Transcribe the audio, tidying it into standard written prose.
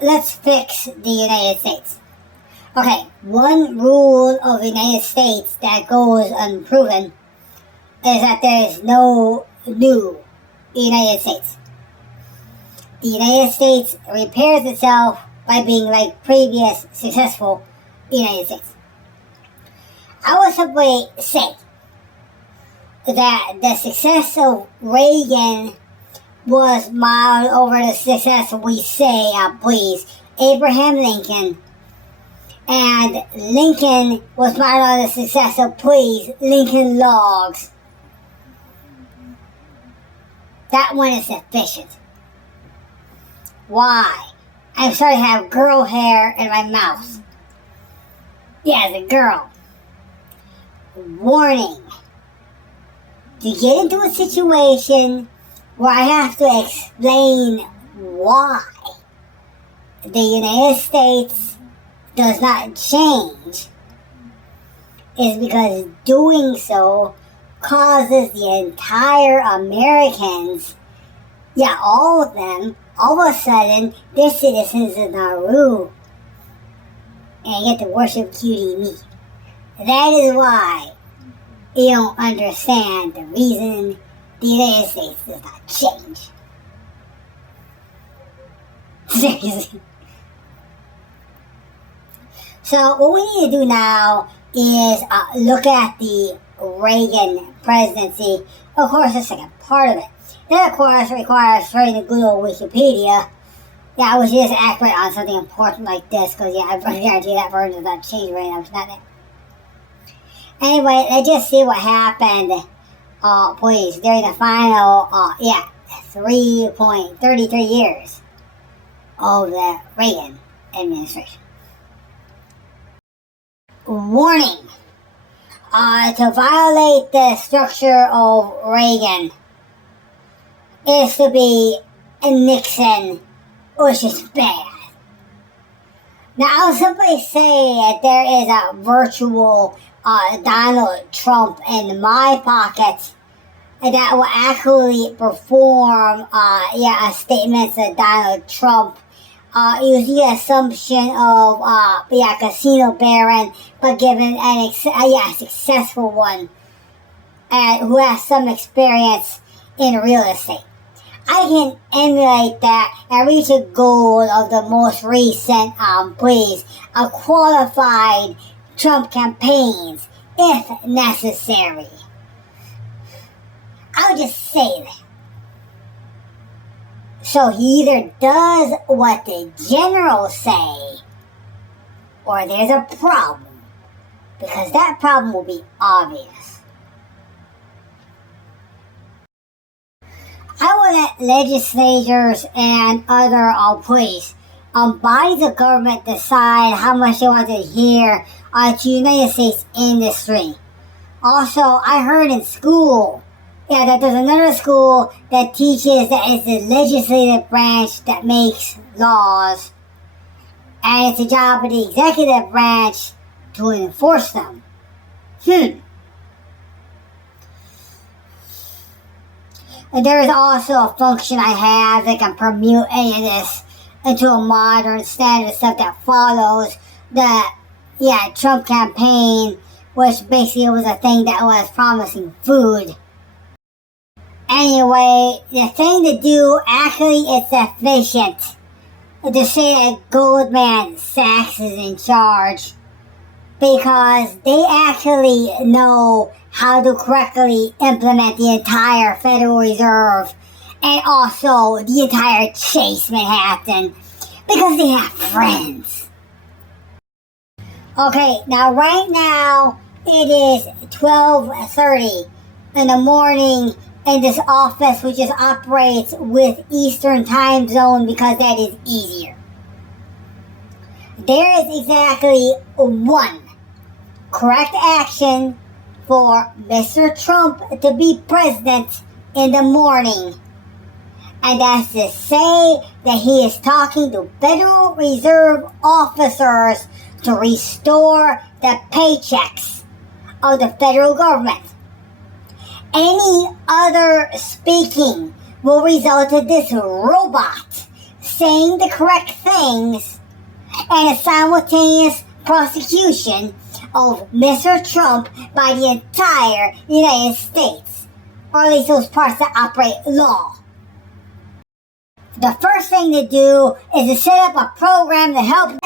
let's fix the United States. Okay, one rule of the United States that goes unproven is that there is no new United States. The United States repairs itself by being like previous successful United States. I would simply say that the success of Reagan was modeled over the success we say, please, Abraham Lincoln. And Lincoln was modeled on the success of, please, Lincoln Logs. That one is sufficient. Why? I'm starting to have girl hair in my mouth. Yeah, as a girl. Warning. To get into a situation where I have to explain why the United States does not change is because doing so causes the entire Americans, yeah, all of them, all of a sudden, they're citizens of Nauru and get to worship cutie me. That is why you don't understand the reason the United States does not change. Seriously. So what we need to do now is look at the Reagan presidency. Of course, the second part of it. That, of course, requires turning to good old Wikipedia. Yeah, which is accurate on something important like this, because, yeah, I guarantee that version does not change right now. It's not it. Anyway, let's just see what happened, please, during the final, 3.33 years of the Reagan administration. Warning. To violate the structure of Reagan is to be a Nixon, which is bad. Now, I'll simply say that there is a virtual Donald Trump in my pocket that will actually perform statements of Donald Trump using the assumption of casino baron, but given a successful one who has some experience in real estate. I can emulate that and reach a goal of the most recent, qualified Trump campaigns, if necessary. I'll just say that. So he either does what the generals say, or there's a problem, because that problem will be obvious. I will let legislators and other bodies of government decide how much they want to adhere to United States industry. Also, I heard in school, that there's another school that teaches that it's the legislative branch that makes laws, and it's the job of the executive branch to enforce them. And there is also a function I have that can permute any of this into a modern standard stuff that follows the Trump campaign, which basically was a thing that was promising food. Anyway, the thing to do actually is sufficient to say that Goldman Sachs is in charge, because they actually know how to correctly implement the entire Federal Reserve and also the entire Chase Manhattan, because they have friends. Okay, now right now it is 12:30 in the morning in this office, which just operates with Eastern time zone because that is easier. There is exactly one correct action for Mr. Trump to be president in the morning, and that's to say that he is talking to Federal Reserve officers to restore the paychecks of the federal government. Any other speaking will result in this robot saying the correct things and a simultaneous prosecution of Mr. Trump by the entire United States, or at least those parts that operate law. The first thing to do is to set up a program to help